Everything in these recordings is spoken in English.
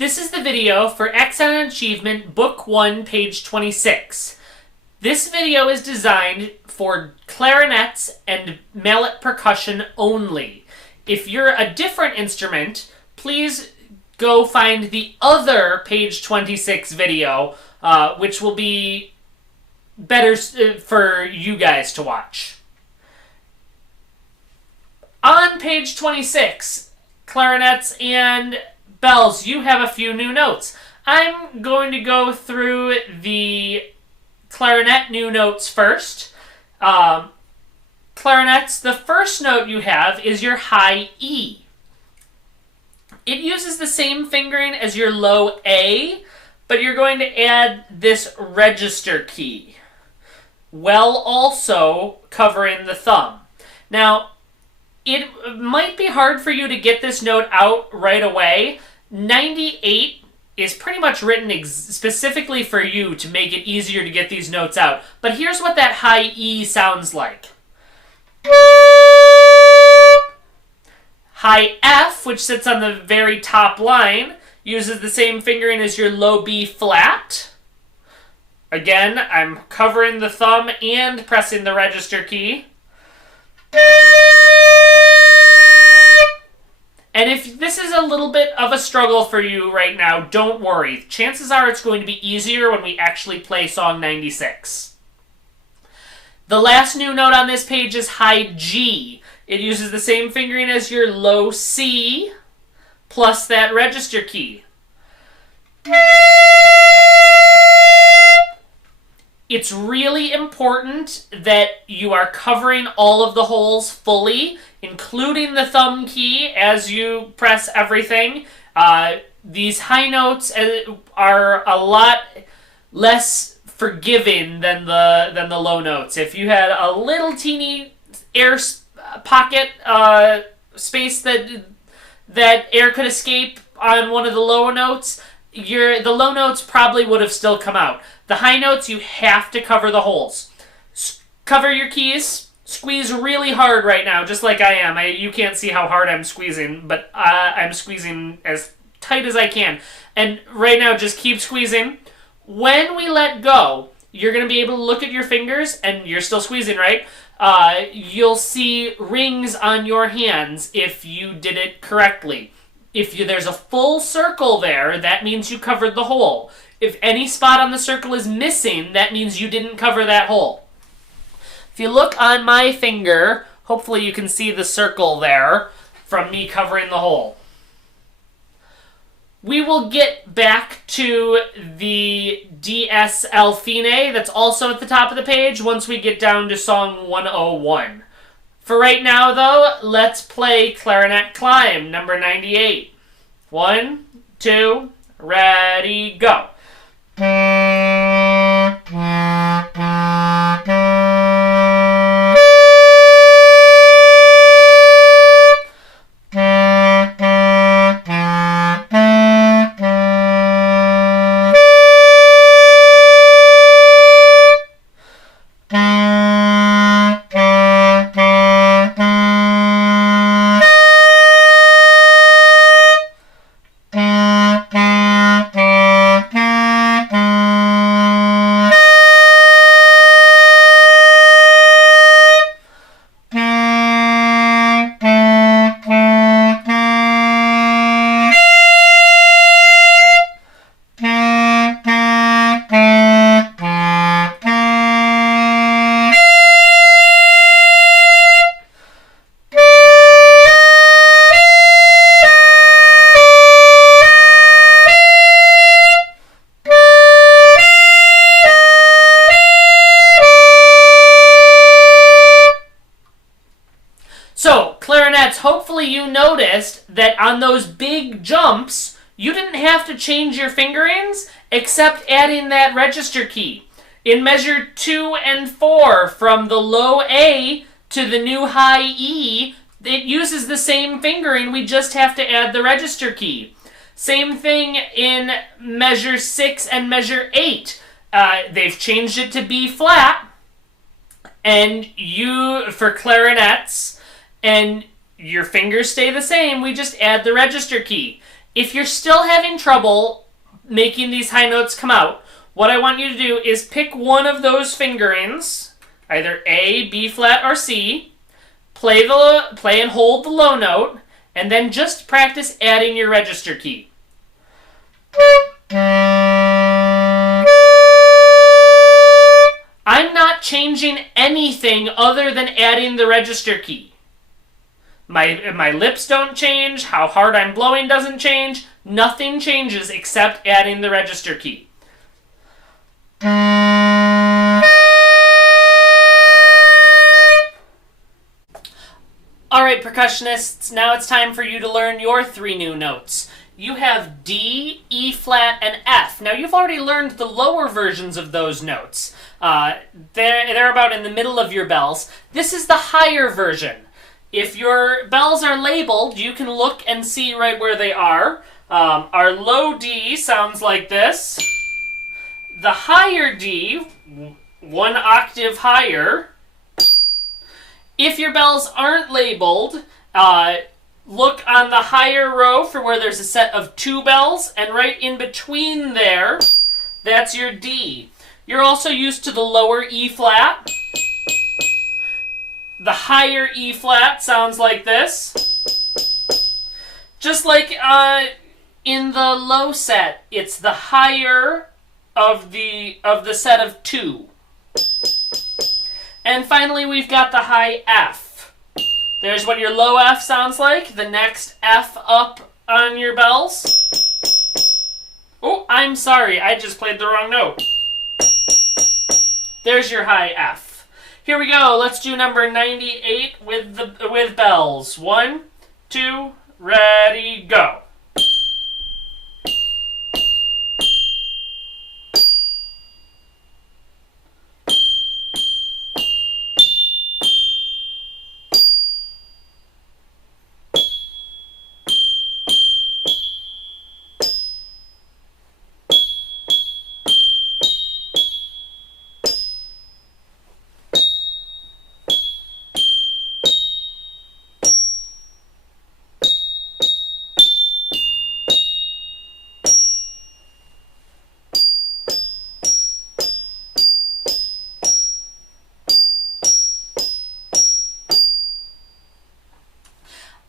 This is the video for Excellent Achievement Book 1, page 26. This video is designed for clarinets and mallet percussion only. If you're a different instrument, please go find the other page 26 video, which will be better for you guys to watch. On page 26, clarinets and bells, you have a few new notes. I'm going to go through the clarinet new notes first. Clarinets, the first note you have is your high E. It uses the same fingering as your low A, but you're going to add this register key, while also covering the thumb. Now, it might be hard for you to get this note out right away. 98 is pretty much written specifically for you to make it easier to get these notes out. But here's what that high E sounds like. High F, which sits on the very top line, uses the same fingering as your low B flat. Again, I'm covering the thumb and pressing the register key. And if this is a little bit of a struggle for you right now, don't worry. Chances are it's going to be easier when we actually play song 96. The last new note on this page is high G. It uses the same fingering as your low C, plus that register key. It's really important that you are covering all of the holes fully, including the thumb key as you press everything. These high notes are a lot less forgiving than the low notes. If you had a little teeny air pocket space that air could escape on one of the lower notes, the low notes probably would have still come out. The high notes, you have to cover the holes. Cover your keys. Squeeze really hard right now, just like I am. You can't see how hard I'm squeezing, but I'm squeezing as tight as I can. And right now, just keep squeezing. When we let go, you're going to be able to look at your fingers, and you're still squeezing, right? You'll see rings on your hands if you did it correctly. If there's a full circle there, that means you covered the hole. If any spot on the circle is missing, that means you didn't cover that hole. If you look on my finger, hopefully you can see the circle there from me covering the hole. We will get back to the DS El Fine that's also at the top of the page once we get down to song 101. For right now, though, let's play Clarinet Climb, number 98. 1, 2, ready, go. So, clarinets, hopefully you noticed that on those big jumps, you didn't have to change your fingerings except adding that register key. In measure 2 and 4, from the low A to the new high E, it uses the same fingering, we just have to add the register key. Same thing in measure 6 and measure 8. They've changed it to B flat, and for clarinets, and your fingers stay the same, we just add the register key. If you're still having trouble making these high notes come out, what I want you to do is pick one of those fingerings, either A, B flat, or C, play and hold the low note, and then just practice adding your register key. I'm not changing anything other than adding the register key. My lips don't change, how hard I'm blowing doesn't change, nothing changes except adding the register key. Alright, percussionists, now it's time for you to learn your 3 new notes. You have D, E flat, and F. Now, you've already learned the lower versions of those notes. They're about in the middle of your bells. This is the higher version. If your bells are labeled, you can look and see right where they are. Our low D sounds like this. The higher D, 1 octave higher. If your bells aren't labeled, look on the higher row for where there's a set of 2 bells, and right in between there, that's your D. You're also used to the lower E flat. The higher E flat sounds like this. Just like in the low set, it's the higher of the set of 2. And finally, we've got the high F. There's what your low F sounds like, the next F up on your bells. Oh, I'm sorry, I just played the wrong note. There's your high F. Here we go, let's do number 98 with bells. 1, 2, ready, go.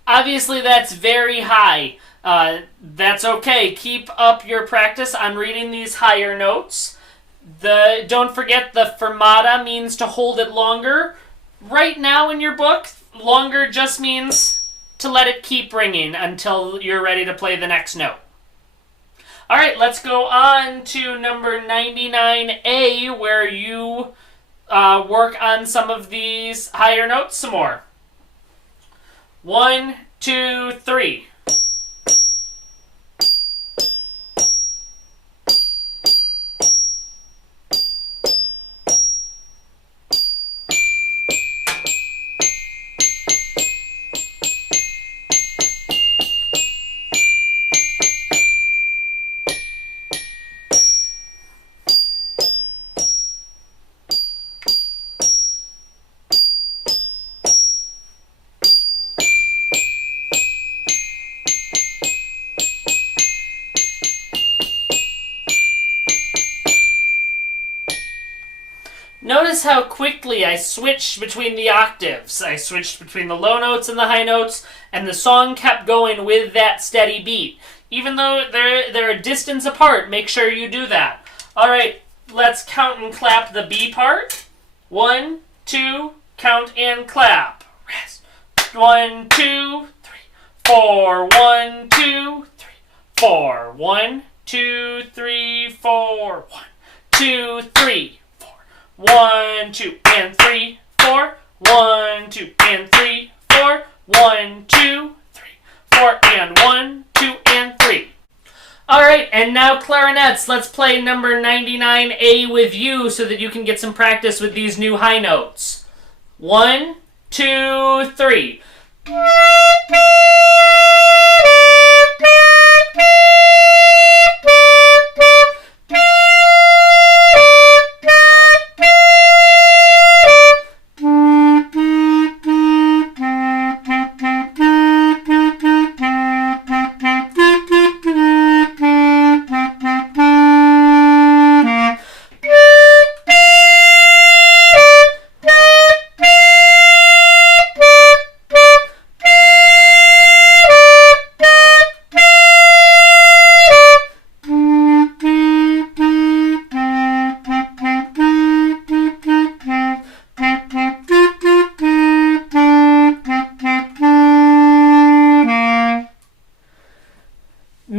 Obviously, that's very high. That's okay. Keep up your practice on reading these higher notes. Don't forget the fermata means to hold it longer. Right now in your book, longer just means to let it keep ringing until you're ready to play the next note. All right, let's go on to number 99A, where you work on some of these higher notes some more. 1, 2, 3. Notice how quickly I switched between the octaves. I switched between the low notes and the high notes, and the song kept going with that steady beat. Even though they're a distance apart, make sure you do that. All right, let's count and clap the B part. 1, 2, count and clap. Rest. 1, 2, 3, 4. 1, 2, 3, 4. 1, 2, 3, 4. 1, 2, 3. 1, 2, and 3, 4. 1, 2, and 3, 4. 1, 2, 3, 4, and 1, 2, and 3. Alright, and now clarinets, let's play number 99A with you so that you can get some practice with these new high notes. 1, 2, 3.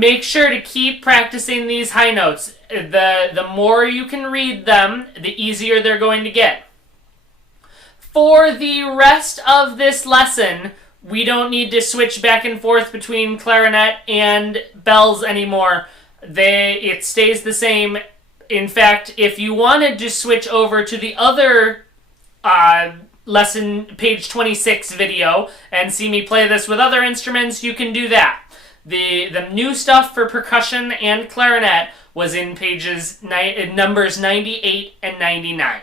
make sure to keep practicing these high notes. The more you can read them, the easier they're going to get. For the rest of this lesson, we don't need to switch back and forth between clarinet and bells anymore. It stays the same. In fact, if you wanted to switch over to the other lesson, page 26 video, and see me play this with other instruments, you can do that. The new stuff for percussion and clarinet was in numbers 98 and 99.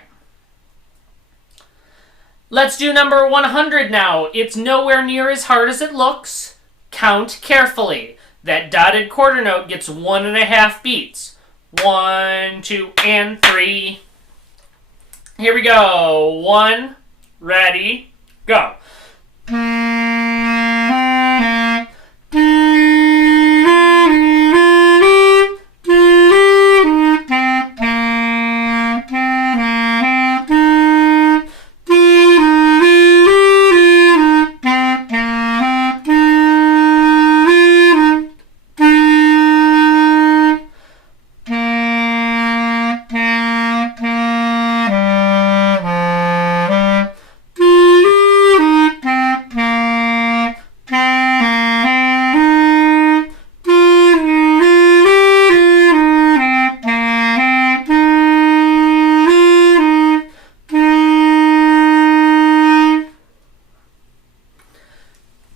Let's do number 100 now. It's nowhere near as hard as it looks. Count carefully. That dotted quarter note gets 1.5 beats. 1, 2, and 3. Here we go. 1, ready, go.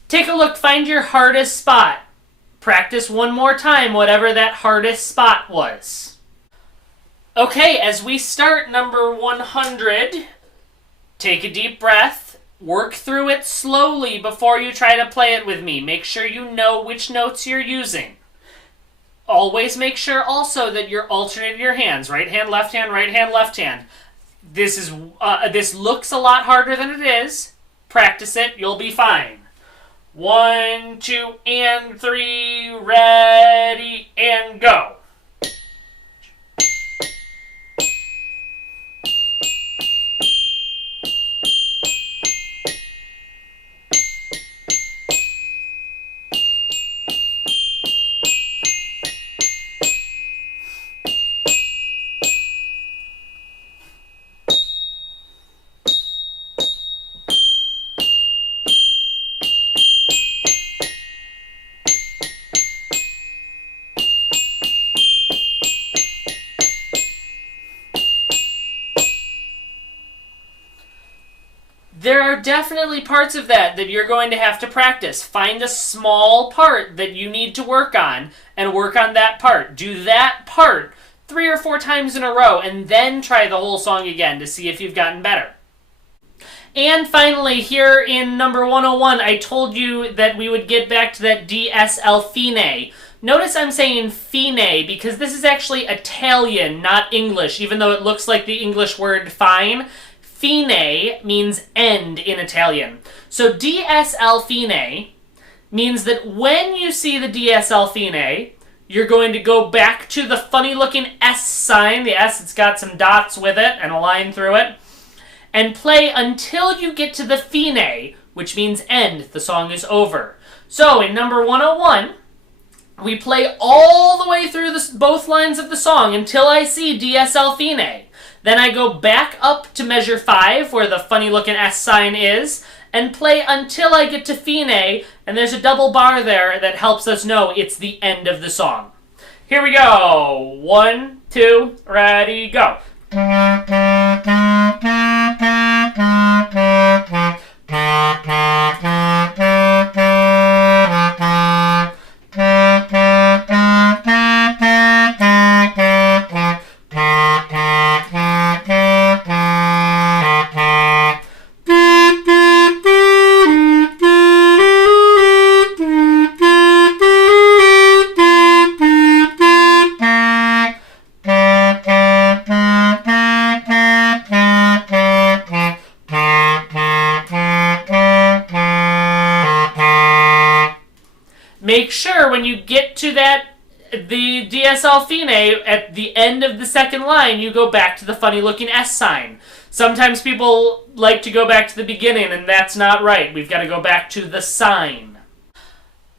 Take a look, find your hardest spot. Practice one more time, whatever that hardest spot was. Okay, as we start number 100, take a deep breath, work through it slowly before you try to play it with me. Make sure you know which notes you're using. Always make sure also that you're alternating your hands. Right hand, left hand, right hand, left hand. This looks a lot harder than it is. Practice it, you'll be fine. 1, 2, and 3, ready, and go. There are definitely parts of that you're going to have to practice. Find a small part that you need to work on and work on that part. Do that part 3 or 4 times in a row and then try the whole song again to see if you've gotten better. And finally, here in number 101, I told you that we would get back to that DSL fine. Notice I'm saying fine because this is actually Italian, not English, even though it looks like the English word fine. Fine means end in Italian. So DSL fine means that when you see the DSL fine, you're going to go back to the funny looking S sign, the S, it's got some dots with it and a line through it, and play until you get to the fine, which means end, the song is over. So in number 101, we play all the way through both lines of the song until I see DSL fine. Then I go back up to measure 5, where the funny-looking S sign is, and play until I get to fine, and there's a double bar there that helps us know it's the end of the song. Here we go. 1, 2, ready, go. Make sure when you get to the DSL fine, at the end of the second line, you go back to the funny looking S sign. Sometimes people like to go back to the beginning, and that's not right. We've got to go back to the sign.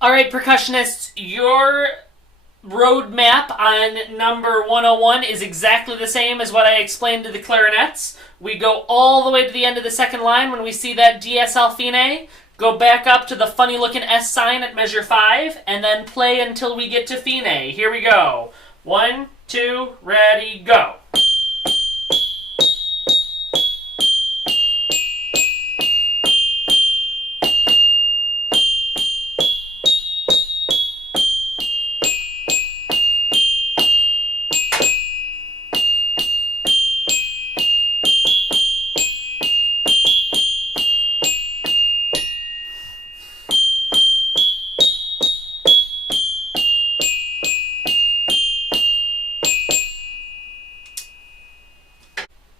Alright, percussionists, your roadmap on number 101 is exactly the same as what I explained to the clarinets. We go all the way to the end of the second line when we see that DSL fine, go back up to the funny looking S sign at measure 5, and then play until we get to fine. Here we go. 1, 2, ready, go.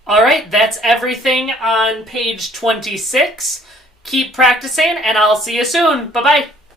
Alright, that's everything on page 26. Keep practicing, and I'll see you soon. Bye-bye.